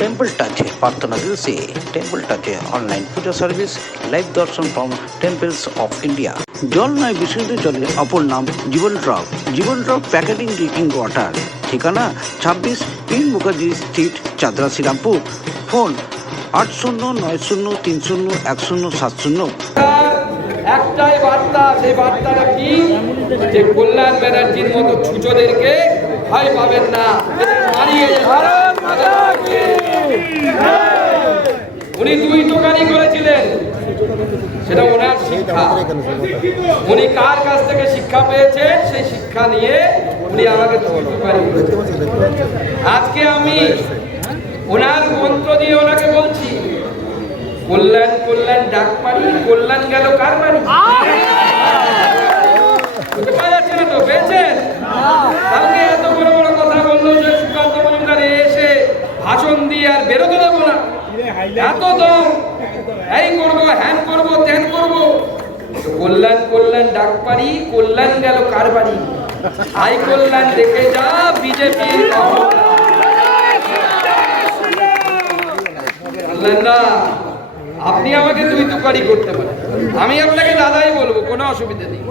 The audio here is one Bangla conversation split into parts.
temple টাচে প্রার্থনা দিলসে temple টাচে online puja service live darshan from temples of India জল নয় বিশুদ্ধ জলের অপর নাম Jiban drop Jiban drop packaging drinking water. ঠিকানা ছাব্বিশ পীর মুখার্জি স্ট্রিট চাদরা শ্রীরামপুর। ফোন আট শূন্য নয় শূন্য তিন শূন্য এক শূন্য সাত শূন্য। একটাই বার্তা সেই বার্তাটা কি? যে কল্যাণ ব্যানার্জির মতো ছুচোদেরকে ভয় পাবেন না। এদের মারিয়ে উনি দুই দোকানি করেছিলেন। সেটা ওনার শিক্ষা। উনি কার কাছ থেকে শিক্ষা পেয়েছেন, সেই শিক্ষা নিয়ে উনি আমাকে আজকে আমি ওনার মন্ত্র দিয়ে ওনাকে বলছি, কল্যাণ কল্যাণ, ডাক পারি কল্যাণ গেল কার বাড়ি বুঝতে পারা যাচ্ছে না তো পেয়েছেন কালকে এত বড় বড় কথা বলল যে সুকান্ত মজুমদার এসে ভাষণ দিয়ে আর বেরোতে দেবো না এত দম এই করব, হ্যান করব ত্যান করব। কল্যাণ কল্যাণ ডাক পারি কল্যাণ গেল কার বাড়ি? আই কল্যাণ দেখে যা বিজেপি আপনি আমাকে দুই তুকারি করতে পারেন। আমি আপনাকে দাদাই বলব, কোনো অসুবিধা নেই।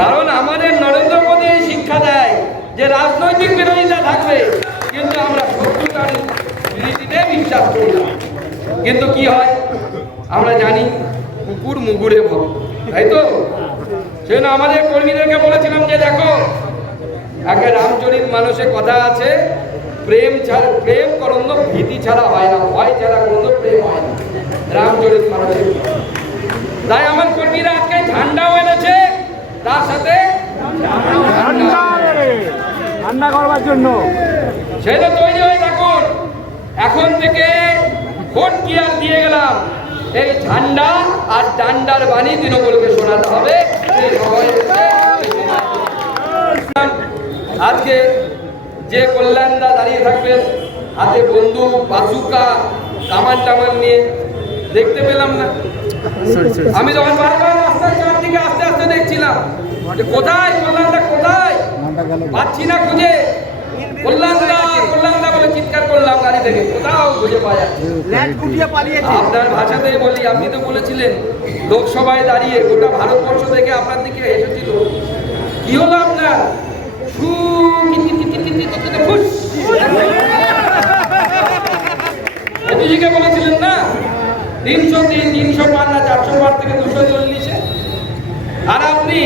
কারণ আমাদের নরেন্দ্র মোদী শিক্ষা দেয় যে রাজনৈতিক বিরোধিতা থাকবে। কিন্তু কি হয়? আমরা জানি কুকুর মুগুরে ভব তাই তো? সেজন্য আমাদের কর্মীদেরকে বলেছিলাম যে দেখো একটা রামচরিত মানুষের কথা আছে প্রেম ছাড়া প্রেম করন্দ ভীতি ছাড়া হয় না ভয় ছাড়া করন্দ প্রেম হয় না রামচরিত মানুষের তাই আমার কর্মীরা আজকে ঠান্ডাও এনেছে তার সাথে ঠান্ডা করবার জন্য। সেটা তৈরি হয়ে থাকুন। এখন থেকে ভোট গিয়ার দিয়ে গেলাম? এই ঝান্ডা আর ডান্ডার বাণী তৃণমূলকে শোনাতে হবে। আজকে যে কল্যাণদা দাঁড়িয়ে থাকবেন হাতে বন্দুক বাসুকা কামান টামান নিয়ে দেখতে পেলাম না। আমি যখন বারবার রাস্তার চার দিকে আস্তে আস্তে দেখছিলাম কোথায় কল্যাণদা কোথায়? পাচ্ছি না খুঁজে। কল্যাণদা করলাম গাড়ি থেকে কোথাও খুঁজে পাওয়া যাচ্ছে আপনার ভাষাতেই বলি আপনি তো বলেছিলেন লোকসভায় দাঁড়িয়ে গোটা ভারতবর্ষ থেকে আপনার দিকে এসেছিল কি হলো আপনার। মোদিজিকে বলেছিলেন না? তিনশো তিন তিনশো পার না চারশো পার থেকে দুশো চল্লিশে। আর আপনি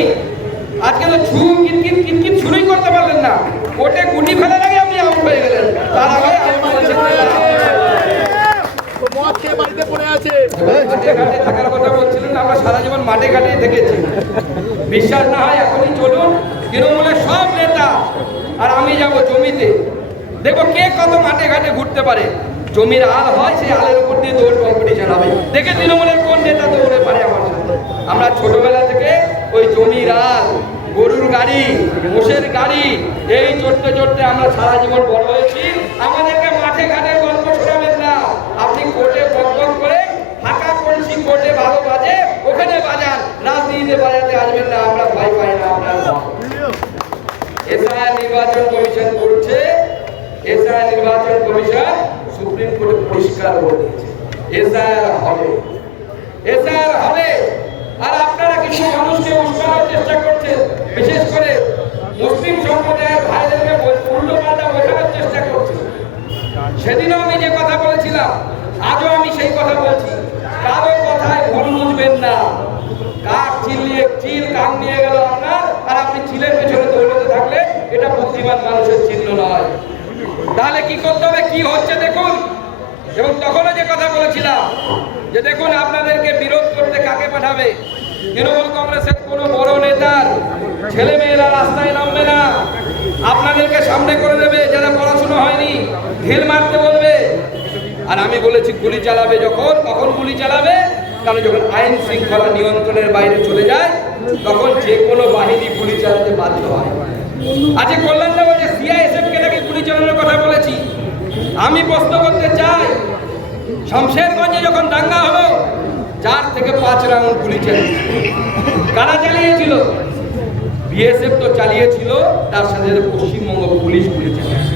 আজকে তো ছু কিট কিট শুরুই করতে পারলেন না। কোটে গুটি ফেলে লাগে আপনি আউট হয়ে গেলেন। তার আগে out হয়েছেন। মদ খেয়ে বাড়িতে পড়ে আছে। থাকার কথা বলছিলেন আমরা সারা জীবন মাঠে ঘাটে থেকেছি বিশ্বাস না হয় এখনই চলুন, তৃণমূলের সব নেতা, আর আমি যাব জমিতে। দেখব কে কত মাঠে ঘাটে ঘুরতে পারে। জমির আল হয়, সেই আলের উপর দিয়ে দৌড় কম্পিটিশন হবে। দেখে তৃণমূলের কোন নেতা দৌড়ে পারে আমার সাথে। আমরা ছোটবেলা থেকে ওই জমির আল, গরুর গাড়ি, মোষের গাড়ি, এই চড়তে চড়তে আমরা সারা জীবন বড় হয়েছি আমাদেরকে মাঠে ঘাটে গল্প শোনাবেন না আপনি কোর্টে বকবক করে ফাঁকা কলসি কোর্টে ভালো বাজে ওখানে বাজান রাজনীতিতে আসবেন না আমরা ভয় পাই না আপনার এসআই নির্বাচন কমিশন করছে এসআই নির্বাচন কমিশন সুপ্রিম কোর্টে পরিষ্কার করে দিয়েছে। এসআইআর হবে। এসআইআর হবে। আর আপনারা কিছু মানুষকে উস্কানোর চেষ্টা করছেন, বিশেষ করে মুসলিম সম্প্রদায়ের ভাইদেরকে উল্টো পাল্টা বোঝানোর চেষ্টা করছেন। সেদিনও আমি যে কথা বলেছিলাম, আজও আমি সেই কথা বলছি। কারও কথায় ভুল বুঝবেন না। কাক চিল্লিয়ে চিল কান নিয়ে গেল আপনার আর আপনি চিলের পেছনে দৌড়তে থাকলে এটা বুদ্ধিমান মানুষের চিহ্ন নয়। তাহলে কি করতে হবে? কি হচ্ছে দেখুন? এবং তখনও যে কথা বলেছিলাম, যে দেখুন আপনাদেরকে বিরোধ করতে কাকে পাঠাবে? তৃণমূল কংগ্রেসের কোনো বড় নেতার ছেলে মেয়েরা রাস্তায় নামবে না। আপনাদেরকে সামনে করে দেবে, যারা পড়াশুনো হয়নি, ঢিল মারতে বলবে। আর আমি বলেছি, গুলি চালাবে যখন, তখন গুলি চালাবে। কারণ যখন আইন শৃঙ্খলা নিয়ন্ত্রণের বাইরে চলে যায়, তখন যে কোনো বাহিনী গুলি চালাতে বাধ্য হয়। আজকে কল্যাণদা বলছে সিআইএসএফ কে নাকি গুলি চালানোর কথা বলেছি। আমি প্রশ্ন করতে চাই, শমশেরগঞ্জে যখন দাঙ্গা হলো, চার থেকে পাঁচ রাউন্ড গুলি চালিয়েছে কারা চালিয়েছিল? বিএসএফ তো চালিয়েছিল, তার সাথে পশ্চিমবঙ্গ পুলিশ গুলি চালিয়েছে।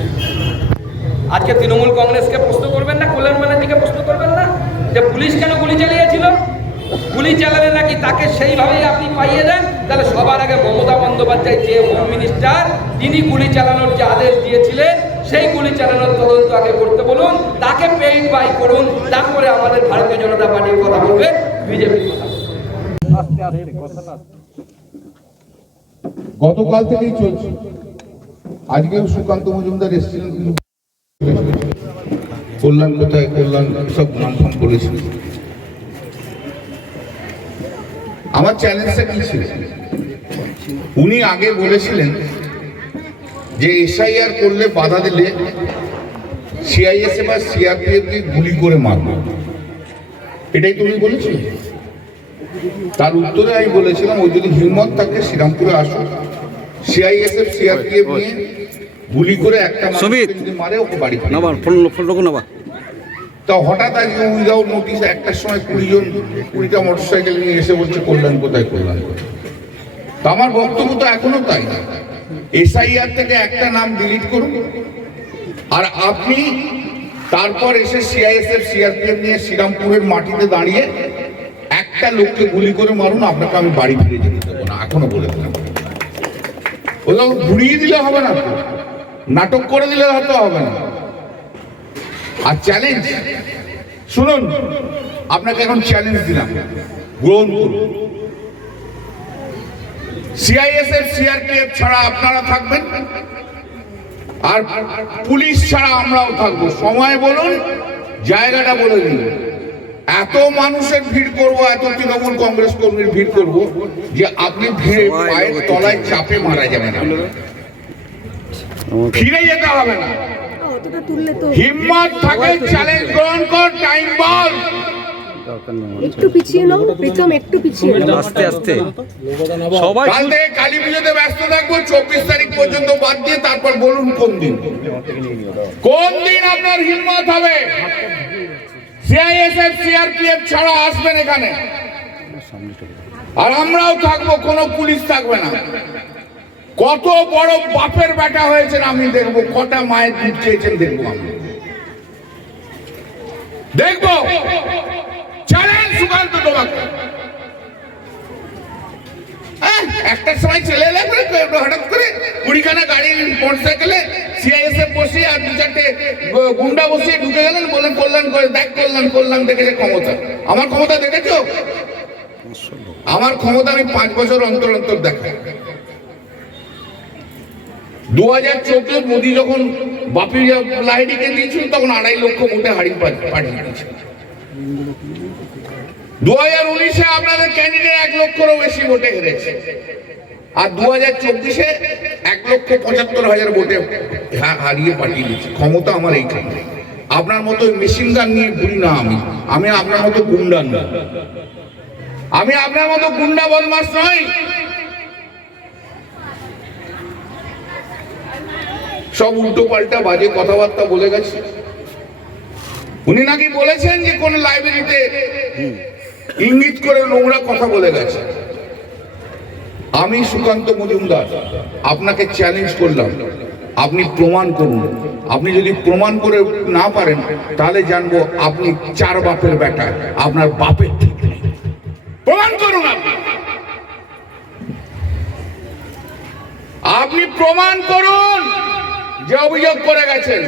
আজকে তৃণমূল কংগ্রেসকে প্রশ্ন করবেন না কল্যাণ ব্যানার্জিকে প্রশ্ন করবেন না যে পুলিশ কেন গুলি চালিয়েছিল গুলি চালালে নাকি তাকে সেইভাবেই আপনি পাইয়ে দেন? তাহলে সবার আগে মমতা বন্দ্যোপাধ্যায়, যে হোম মিনিস্টার, তিনি গুলি চালানোর যে আদেশ দিয়েছিলেন, সেই গুলি চালানোর তদন্ত আগে করতে বলুন, তাকে পেইড বাই করুন, তারপরে আমাদের ভারতীয় জনতা পার্টির কথা বলবে বিজেপির কথা গতকাল থেকেই চলছে। আজকেও সুকান্ত মজুমদার এসেছিলেন। কল্যাণ কোথায়? কল্যাণ, সব নাম ফাম করেছিল আমার চ্যালেঞ্জটা কি ছিল? উনি আগে বলেছিলেন যে এসআইআর করলে বাধা দিলে সিআইএসএ বা সিআরপিএফ কে গুলি করে মারবে। এটাই তো উনি বলেছিলেন। তার উত্তরে আমি বলেছিলাম ওই যদি হিম্মত থাকে শ্রীরামপুরে আসো সিআইএসএফ সিআরপিএফ নিয়ে গুলি করে একটা মারে ওকে বাড়ি ফোন ফোন নাবা তা হঠাৎ আজকে উইদাউট নোটিস একটার সময় কুড়ি জন কুড়িটা মোটরসাইকেল নিয়ে এসে বলছে, কল্যাণ কোথায়, কল্যাণ তা আমার বক্তব্য তো এখনও তাই না। এসআইআর থেকে একটা নাম ডিলিট করুন। আর আপনি তারপর এসে সিআইএসএফ সিআরপিএফ নিয়ে শ্রীরামপুরের মাটিতে দাঁড়িয়ে একটা লোককে গুলি করে মারুন, আপনাকে আমি বাড়ি ফিরে যেতে দেবো না, এখনও বলে দিলাম। ওগুলো ঘুরিয়ে দিলে হবে না নাটক করে দিলে হয়তো হবে না। আর চ্যালেঞ্জ শুনুন আপনাকে এখন চ্যালেঞ্জ দিলাম। গ্রহণ করুন। সিআইএসএফ সিআরপিএফ ছাড়া আপনারা থাকবেন। আর পুলিশ ছাড়া আমরাও থাকব। সময় বলুন জায়গাটা বলে দিন। এত মানুষের ভিড় করব এত তৃণমূল কংগ্রেস কর্মীর ভিড় করব যে আপনি ভিড়ে পায়ের তলায় চাপে মারা যাবেন। ফিরে যেতে হবে না। অতটা তুললে তো হিম্মত থাকে চ্যালেঞ্জ গ্রহণ কর টাইম বল। একটু পিছিয়ে নাও প্রীতম একটু পিছিয়ে নাও। আস্তে আস্তে। সবাই কাল থেকে কালী পুজোতে ব্যস্ত থাকব চব্বিশ তারিখ পর্যন্ত বাদ দিয়ে তারপর বলুন কোন দিন। কোন দিন আপনার হিম্মত হবে? সিআইএসএফ সিআরপিএফ ছাড়া আসবেন এখানে। আর আমরাও থাকব কোনো পুলিশ থাকবে না। কত বড় বাপের বেটা হয়েছেন আমি দেখব কটা মায়ের দুধ চেয়েছেন দেখব আমি। দেখব। চ্যালেঞ্জ সুকান্ত তোমাকে। একটার সময় চলে এলে পরে হঠাৎ করে কুড়িখানা গাড়ি মোটরসাইকেলে সিআইএসএফ বসে আর দু চারটে গুন্ডা বসিয়ে ঢুকে গেলেন বলে কল্যাণ করে দেখ কল্যাণ কল্যাণ দেখেছে ক্ষমতা। আমার ক্ষমতা দেখেছ? আমার ক্ষমতা আমি পাঁচ বছর অন্তর অন্তর দেখাই দু হাজার চোদ্দ মোদী যখন বাপি লাহিড়িকে দিয়েছিল, তখন আড়াই লক্ষ ভোটে হাড়ি পাঠিয়ে দিয়েছিল। দু হাজার উনিশে আপনাদের ক্যান্ডিডেট এক লক্ষেরও বেশি ভোটে হেরেছে। আর দু হাজার চব্বিশে এক লক্ষ পঁচাত্তর হাজার ভোটে হারিয়ে পাঠিয়ে দিয়েছে। ক্ষমতা আমার এইখানে আপনার মতো মেশিন গান নিয়ে ঘুরি না আমি। আমি আপনার মতো গুন্ডা নই। আমি আপনার মতো গুন্ডা বদমাস নই। সব উল্টো পাল্টা বাজে কথাবার্তা বলে গেছে। উনি নাকি বলেছেন যে কোন লাইব্রেরিতে ইঙ্গিত করে নোংরা কথা বলে গেছে। আমি সুকান্ত মজুমদার, আপনাকে চ্যালেঞ্জ করলাম। আপনি প্রমাণ করুন। আপনি যদি প্রমাণ করে না পারেন, তাহলে জানব আপনি চার বাপের বেটা, আপনার বাপের ঠিক প্রমাণ করুন আপনি প্রমাণ করুন। যে অভিযোগ করে গেছেন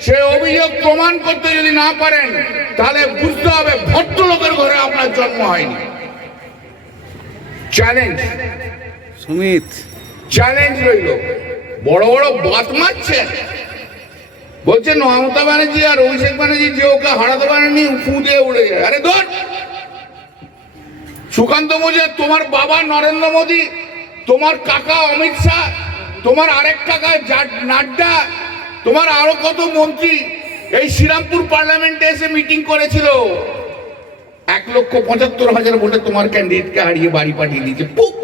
সে অভিযোগ প্রমাণ করতে যদি না পারেন তাহলে বুঝতে হবে ভদ্রলোকের ঘরে আপনার জন্ম হয়নি। চ্যালেঞ্জ সুমিত। চ্যালেঞ্জ রইল। বড় বড় বাত মারছে। বলছে মমতা ব্যানার্জি আর অভিষেক ব্যানার্জি যে ওকে হারাতে পারেনি ফু দিয়ে উড়ে যায়। আরে ধর! সুকান্ত মজুর তোমার বাবা নরেন্দ্র মোদী তোমার কাকা অমিত শাহ তোমার আরেক টাকায় নাড্ডা, তোমার আরও কত মন্ত্রী এই শ্রীরামপুর পার্লামেন্টে এসে মিটিং করেছিল। এক লক্ষ পঁচাত্তর হাজার ভোটে তোমার ক্যান্ডিডেটকে হারিয়ে বাড়ি পাঠিয়ে দিয়েছে। পুক